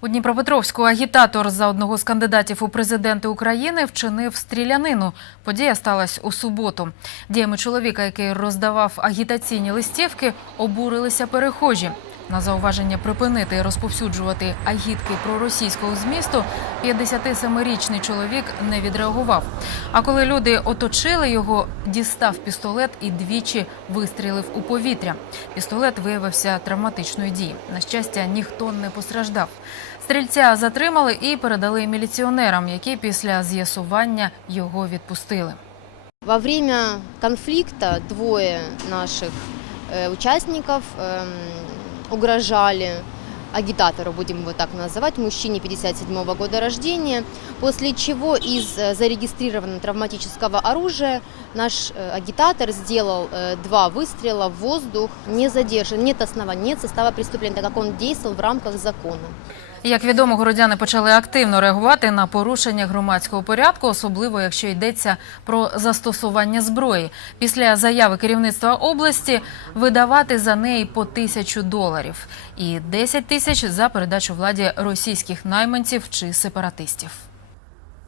У Дніпропетровську агітатор за одного з кандидатів у президенти України вчинив стрілянину. Подія сталася у суботу. Діями чоловіка, який роздавав агітаційні листівки, обурилися перехожі. На зауваження припинити і розповсюджувати агітки про російського змісту 57-річний чоловік не відреагував. А коли люди оточили його, дістав пістолет і двічі вистрілив у повітря. Пістолет виявився травматичної дії. На щастя, ніхто не постраждав. Стрільця затримали і передали міліціонерам, які після з'ясування його відпустили. Во время конфликта двое наших э, участников эм, угрожали агитатору, будем его так называть, мужчине 57 года рождения, после чего из э, зарегистрированного травматического оружия наш э, агитатор сделал э, два выстрела в воздух, не задержан, нет оснований, нет состава преступления, так как он действовал в рамках закона. Як відомо, городяни почали активно реагувати на порушення громадського порядку, особливо якщо йдеться про застосування зброї. Після заяви керівництва області видавати за неї по тисячу доларів і 10 тисяч за передачу владі російських найманців чи сепаратистів.